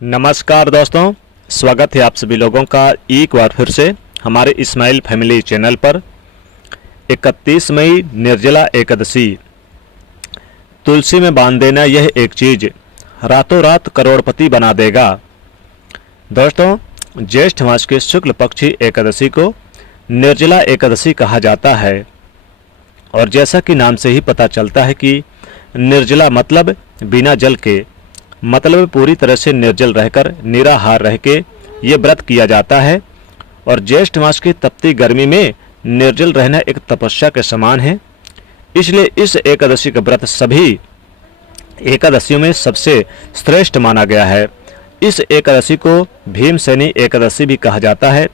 नमस्कार दोस्तों, स्वागत है आप सभी लोगों का एक बार फिर से हमारे इस्माइल फैमिली चैनल पर। 31 मई निर्जला एकादशी। तुलसी में बांध देना यह एक चीज रातों रात करोड़पति बना देगा। दोस्तों, ज्येष्ठ मास के शुक्ल पक्षी एकादशी को निर्जला एकादशी कहा जाता है और जैसा कि नाम से ही पता चलता है कि निर्जला मतलब बिना जल के, मतलब पूरी तरह से निर्जल रहकर निराहार रह के ये व्रत किया जाता है। और ज्येष्ठ मास की तपती गर्मी में निर्जल रहना एक तपस्या के समान है। इसलिए इस एकादशी का व्रत सभी एकादशियों में सबसे श्रेष्ठ माना गया है। इस एकादशी को भीमसेनी एकादशी भी कहा जाता है,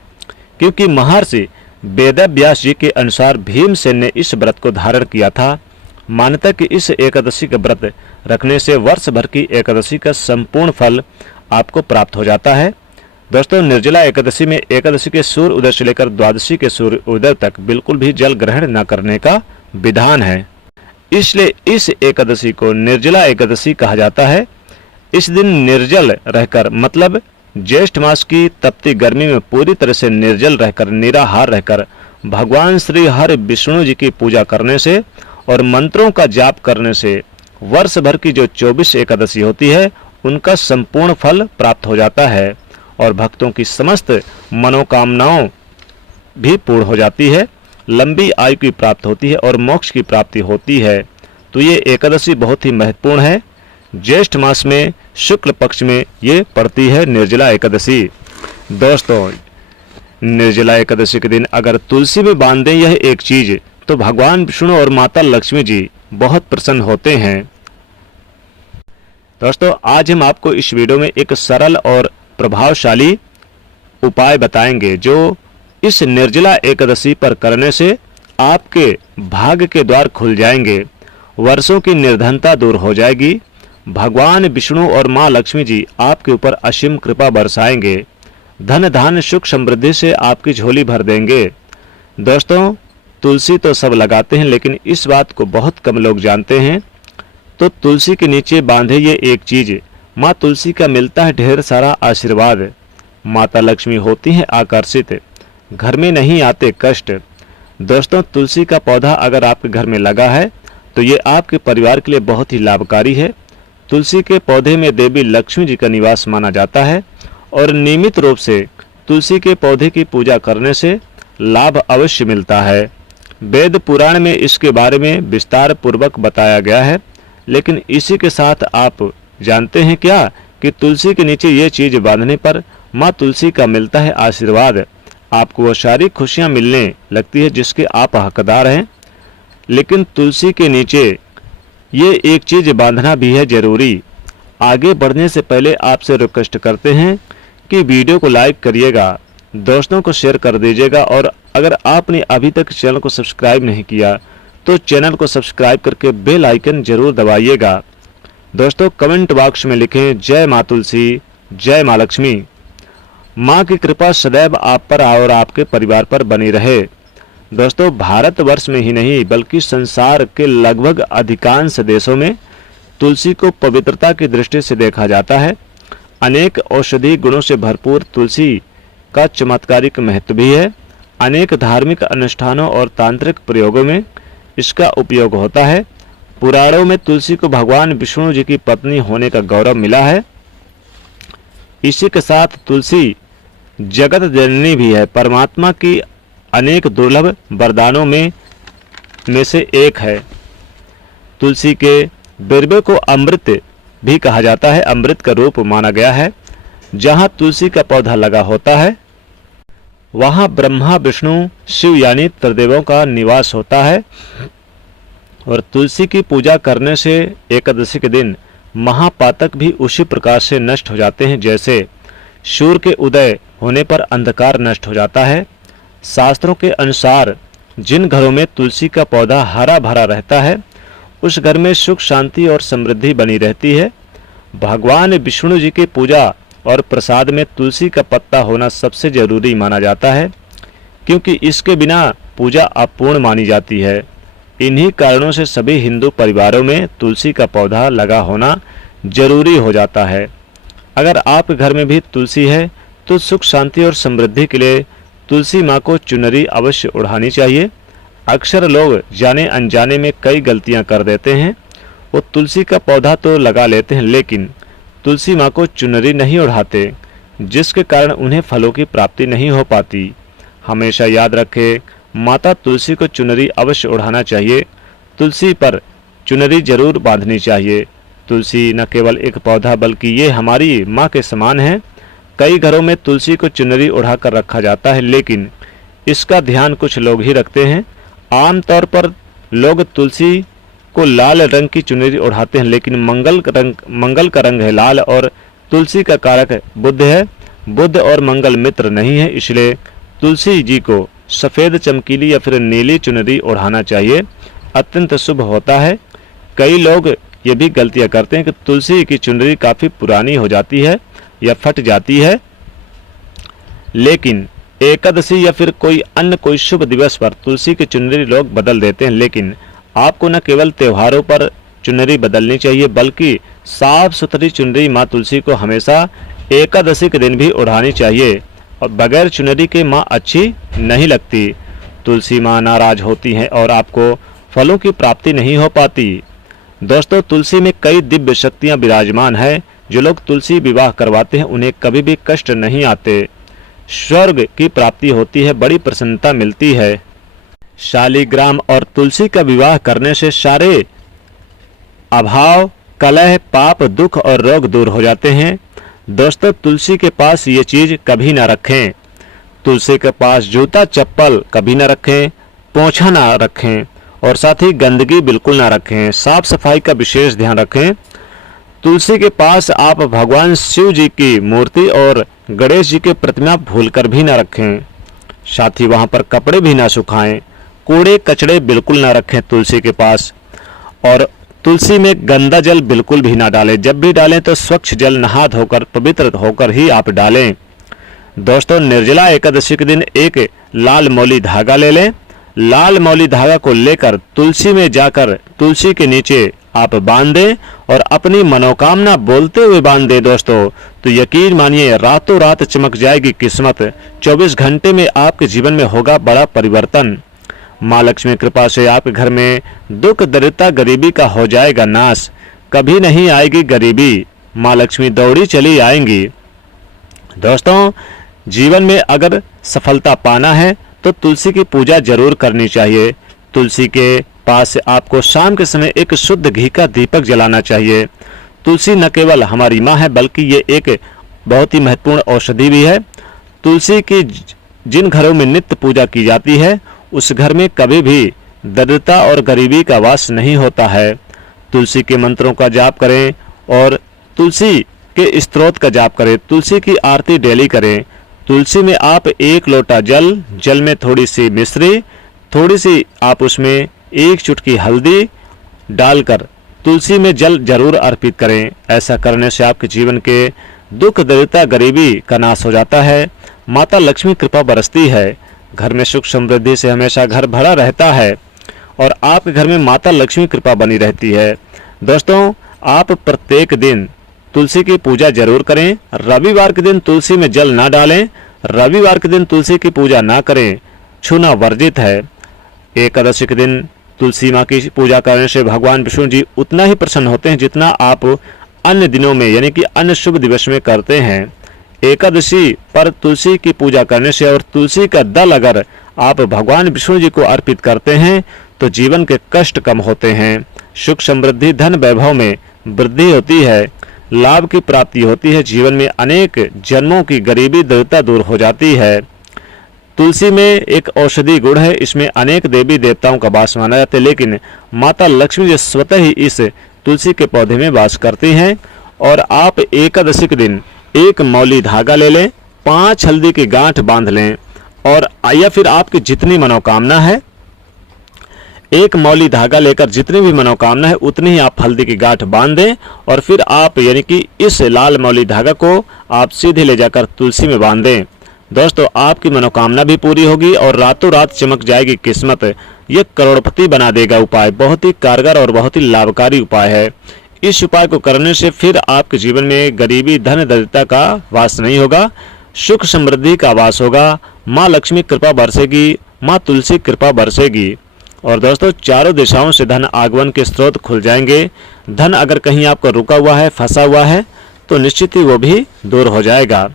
क्योंकि महर्षि वेदव्यास जी के अनुसार भीमसेन ने इस व्रत को धारण किया था। मान्यता कि इस एकादशी का व्रत रखने से वर्ष भर की एकादशी का संपूर्ण फल आपको प्राप्त हो जाता है। दोस्तों, निर्जला एकादशी में एकादशी के सूर्य उदय से लेकर द्वादशी के सूर्य उदय तक बिल्कुल भी जल ग्रहण न करने का विधान है। इसलिए इस एकादशी को निर्जला एकादशी कहा जाता है। इस दिन निर्जल रहकर, मतलब ज्येष्ठ मास की तपती गर्मी में पूरी तरह से निर्जल रहकर, निराहार रहकर भगवान श्री हरि विष्णु जी की पूजा करने से और मंत्रों का जाप करने से वर्ष भर की जो 24 एकादशी होती है उनका संपूर्ण फल प्राप्त हो जाता है और भक्तों की समस्त मनोकामनाओं भी पूर्ण हो जाती है। लंबी आयु की प्राप्ति होती है और मोक्ष की प्राप्ति होती है। तो ये एकादशी बहुत ही महत्वपूर्ण है। ज्येष्ठ मास में शुक्ल पक्ष में ये पड़ती है निर्जला एकादशी। दोस्तों, निर्जला एकादशी के दिन अगर तुलसी में बांध दें यह एक चीज, तो भगवान विष्णु और माता लक्ष्मी जी बहुत प्रसन्न होते हैं। दोस्तों, आज हम आपको इस वीडियो में एक सरल और प्रभावशाली उपाय बताएंगे जो इस निर्जला एकादशी पर करने से आपके भाग्य के द्वार खुल जाएंगे, वर्षों की निर्धनता दूर हो जाएगी, भगवान विष्णु और मां लक्ष्मी जी आपके ऊपर असीम कृपा बरसाएंगे, धन धान्य सुख समृद्धि से आपकी झोली भर देंगे। दोस्तों, तुलसी तो सब लगाते हैं, लेकिन इस बात को बहुत कम लोग जानते हैं। तो तुलसी के नीचे बांधे ये एक चीज, माँ तुलसी का मिलता है ढेर सारा आशीर्वाद। माता लक्ष्मी होती हैं आकर्षित, घर में नहीं आते कष्ट। दोस्तों, तुलसी का पौधा अगर आपके घर में लगा है तो ये आपके परिवार के लिए बहुत ही लाभकारी है। तुलसी के पौधे में देवी लक्ष्मी जी का निवास माना जाता है और नियमित रूप से तुलसी के पौधे की पूजा करने से लाभ अवश्य मिलता है। वेद पुराण में इसके बारे में विस्तार पूर्वक बताया गया है, लेकिन इसी के साथ आप जानते हैं क्या कि तुलसी के नीचे ये चीज बांधने पर माँ तुलसी का मिलता है आशीर्वाद। आपको वो सारी खुशियाँ मिलने लगती है जिसके आप हकदार हैं। लेकिन तुलसी के नीचे ये एक चीज बांधना भी है जरूरी। आगे बढ़ने से पहले आपसे रिक्वेस्ट करते हैं कि वीडियो को लाइक करिएगा, दोस्तों को शेयर कर दीजिएगा और अगर आपने अभी तक चैनल को सब्सक्राइब नहीं किया तो चैनल को सब्सक्राइब करके बेल आइकन जरूर दबाइएगा। दोस्तों, कमेंट बॉक्स में लिखें जय माँ तुलसी, जय माँ लक्ष्मी। माँ की कृपा सदैव आप पर और आपके परिवार पर बनी रहे। दोस्तों, भारतवर्ष में ही नहीं बल्कि संसार के लगभग अधिकांश देशों में तुलसी को पवित्रता की दृष्टि से देखा जाता है। अनेक औषधि गुणों से भरपूर तुलसी का चमत्कारिक महत्व भी है। अनेक धार्मिक अनुष्ठानों और तांत्रिक प्रयोगों में इसका उपयोग होता है। पुराणों में तुलसी को भगवान विष्णु जी की पत्नी होने का गौरव मिला है। इसी के साथ तुलसी जगत जननी भी है, परमात्मा की अनेक दुर्लभ वरदानों में से एक है। तुलसी के बिरबे को अमृत भी कहा जाता है, अमृत का रूप माना गया है। जहाँ तुलसी का पौधा लगा होता है वहाँ ब्रह्मा विष्णु शिव यानी त्रिदेवों का निवास होता है। और तुलसी की पूजा करने से एकादशी के दिन महापातक भी उसी प्रकार से नष्ट हो जाते हैं जैसे सूर्य के उदय होने पर अंधकार नष्ट हो जाता है। शास्त्रों के अनुसार जिन घरों में तुलसी का पौधा हरा भरा रहता है उस घर में सुख शांति और समृद्धि बनी रहती है। भगवान विष्णु जी की पूजा और प्रसाद में तुलसी का पत्ता होना सबसे जरूरी माना जाता है, क्योंकि इसके बिना पूजा अपूर्ण मानी जाती है। इन्हीं कारणों से सभी हिंदू परिवारों में तुलसी का पौधा लगा होना जरूरी हो जाता है। अगर आपके घर में भी तुलसी है तो सुख शांति और समृद्धि के लिए तुलसी माँ को चुनरी अवश्य ओढ़ानी चाहिए। अक्सर लोग जाने अनजाने में कई गलतियां कर देते हैं। वो तुलसी का पौधा तो लगा लेते हैं लेकिन तुलसी माँ को चुनरी नहीं ओढ़ाते, जिसके कारण उन्हें फलों की प्राप्ति नहीं हो पाती। हमेशा याद रखें, माता तुलसी को चुनरी अवश्य ओढ़ाना चाहिए। तुलसी पर चुनरी जरूर बांधनी चाहिए। तुलसी न केवल एक पौधा बल्कि ये हमारी माँ के समान है। कई घरों में तुलसी को चुनरी ओढ़ा कर रखा जाता है लेकिन इसका ध्यान कुछ लोग ही रखते हैं। आमतौर पर लोग तुलसी को लाल रंग की चुनरी ओढ़ाते हैं लेकिन मंगल का रंग है लाल और तुलसी का कारक बुध है। बुध और मंगल मित्र नहीं है, इसलिए तुलसी जी को सफ़ेद चमकीली या फिर नीली चुनरी ओढ़ाना चाहिए, अत्यंत शुभ होता है। कई लोग ये भी गलतियां करते हैं कि तुलसी की चुनरी काफ़ी पुरानी हो जाती है या फट जाती है, लेकिन एकादशी या फिर कोई शुभ दिवस पर तुलसी की चुनरी लोग बदल देते हैं। लेकिन आपको न केवल त्योहारों पर चुनरी बदलनी चाहिए बल्कि साफ सुथरी चुनरी माँ तुलसी को हमेशा एकादशी के दिन भी ओढ़ानी चाहिए। और बगैर चुनरी के माँ अच्छी नहीं लगती। तुलसी माँ नाराज होती हैं और आपको फलों की प्राप्ति नहीं हो पाती। दोस्तों, तुलसी में कई दिव्य शक्तियाँ विराजमान है। जो लोग तुलसी विवाह करवाते हैं उन्हें कभी भी कष्ट नहीं आते, स्वर्ग की प्राप्ति होती है, बड़ी प्रसन्नता मिलती है। शालिग्राम और तुलसी का विवाह करने से सारे अभाव, कलह, पाप, दुख और रोग दूर हो जाते हैं। दोस्तों, तुलसी के पास ये चीज कभी ना रखें। तुलसी के पास जूता चप्पल कभी ना रखें, पोंछा ना रखें और साथ ही गंदगी बिल्कुल ना रखें। साफ सफाई का विशेष ध्यान रखें। तुलसी के पास आप भगवान शिव जी की मूर्ति और गणेश जी की प्रतिमा भूलकर भी ना रखें। साथ ही वहां पर कपड़े भी ना सुखाएं। कूड़े कचड़े बिल्कुल ना रखें तुलसी के पास। और तुलसी में गंदा जल बिल्कुल भी ना डालें। जब भी डालें तो स्वच्छ जल नहा धोकर पवित्र होकर ही आप डालें। दोस्तों, निर्जला एकादशी के दिन एक लाल मौली धागा ले लें। लाल मौली धागा को लेकर तुलसी में जाकर तुलसी के नीचे आप बांध दें और अपनी मनोकामना बोलते हुए बांध दें। दोस्तों, तो यकीन मानिए रातों रात चमक जाएगी किस्मत। 24 घंटे में आपके जीवन में होगा बड़ा परिवर्तन। माँ लक्ष्मी कृपा से आपके घर में दुख, दरिद्रता, गरीबी का हो जाएगा नाश। कभी नहीं आएगी गरीबी, माँ लक्ष्मी दौड़ी चली आएंगी। दोस्तों, जीवन में अगर सफलता पाना है तो तुलसी की पूजा जरूर करनी चाहिए। तुलसी के पास आपको शाम के समय एक शुद्ध घी का दीपक जलाना चाहिए। तुलसी न केवल हमारी माँ है बल्कि ये एक बहुत ही महत्वपूर्ण औषधि भी है। तुलसी की जिन घरों में नित्य पूजा की जाती है उस घर में कभी भी दरिद्रता और गरीबी का वास नहीं होता है। तुलसी के मंत्रों का जाप करें और तुलसी के स्तोत्र का जाप करें। तुलसी की आरती डेली करें। तुलसी में आप 1 लोटा जल में थोड़ी सी मिश्री, थोड़ी सी आप उसमें 1 चुटकी हल्दी डालकर तुलसी में जल जरूर अर्पित करें। ऐसा करने से आपके जीवन के दुख, दरिद्रता, गरीबी का नाश हो जाता है। माता लक्ष्मी कृपा बरसती है। घर में सुख समृद्धि से हमेशा घर भरा रहता है और आपके घर में माता लक्ष्मी कृपा बनी रहती है। दोस्तों, आप प्रत्येक दिन तुलसी की पूजा जरूर करें। रविवार के दिन तुलसी में जल ना डालें। रविवार के दिन तुलसी की पूजा ना करें, छूना वर्जित है। एकादशी के दिन तुलसी माँ की पूजा करने से भगवान विष्णु जी उतना ही प्रसन्न होते हैं जितना आप अन्य दिनों में यानी कि अन्य शुभ दिवस में करते हैं। एकादशी पर तुलसी की पूजा करने से और तुलसी का दल अगर आप भगवान विष्णु जी को अर्पित करते हैं तो जीवन के कष्ट कम होते हैं, सुख समृद्धि, धन वैभव में वृद्धि होती है, लाभ की प्राप्ति होती है। जीवन में अनेक जन्मों की गरीबी, दरिद्रता दूर हो जाती है। तुलसी में एक औषधि गुण है। इसमें अनेक देवी देवताओं का वास माना जाता है, लेकिन माता लक्ष्मी जी स्वतः ही इस तुलसी के पौधे में वास करती हैं। और आप एकादशी के दिन एक मौली धागा ले लें, 5 हल्दी की गांठ बांध लें और या फिर आपकी जितनी मनोकामना है, एक मौली धागा लेकर जितनी भी मनोकामना है उतनी ही आप हल्दी की गांठ बांध दें और फिर आप यानी कि इस लाल मौली धागा को आप सीधे ले जाकर तुलसी में बांध दें। दोस्तों, आपकी मनोकामना भी पूरी होगी और रातों रात चमक जाएगी किस्मत। ये करोड़पति बना देगा उपाय। बहुत ही कारगर और बहुत ही लाभकारी उपाय है। इस उपाय को करने से फिर आपके जीवन में गरीबी, धन दरिद्रता का वास नहीं होगा, सुख समृद्धि का वास होगा। माँ लक्ष्मी कृपा बरसेगी, माँ तुलसी कृपा बरसेगी। और दोस्तों, चारों दिशाओं से धन आगमन के स्रोत खुल जाएंगे। धन अगर कहीं आपका रुका हुआ है, फंसा हुआ है, तो निश्चित ही वो भी दूर हो जाएगा।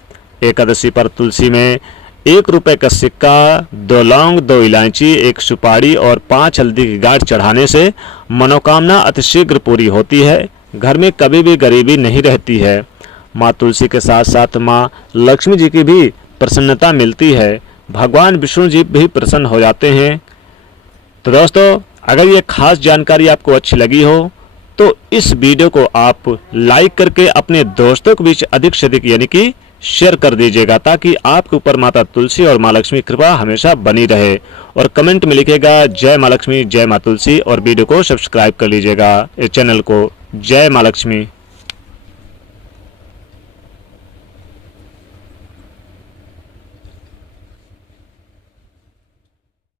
एकादशी पर तुलसी में 1 रुपए का सिक्का, 2 लौंग, 2 इलायची, 1 सुपारी और 5 हल्दी की गांठ चढ़ाने से मनोकामना अतिशीघ्र पूरी होती है। घर में कभी भी गरीबी नहीं रहती है। माँ तुलसी के साथ साथ माँ लक्ष्मी जी की भी प्रसन्नता मिलती है। भगवान विष्णु जी भी प्रसन्न हो जाते हैं। तो दोस्तों, अगर ये खास जानकारी आपको अच्छी लगी हो तो इस वीडियो को आप लाइक करके अपने दोस्तों के बीच अधिक से अधिक यानी कि शेयर कर दीजिएगा, ताकि आपके ऊपर माता तुलसी और माँ लक्ष्मी कृपा हमेशा बनी रहे। और कमेंट में लिखिएगा जय माँ लक्ष्मी, जय माँ तुलसी, और वीडियो को सब्सक्राइब कर लीजिएगा इस चैनल को। जय माँ लक्ष्मी।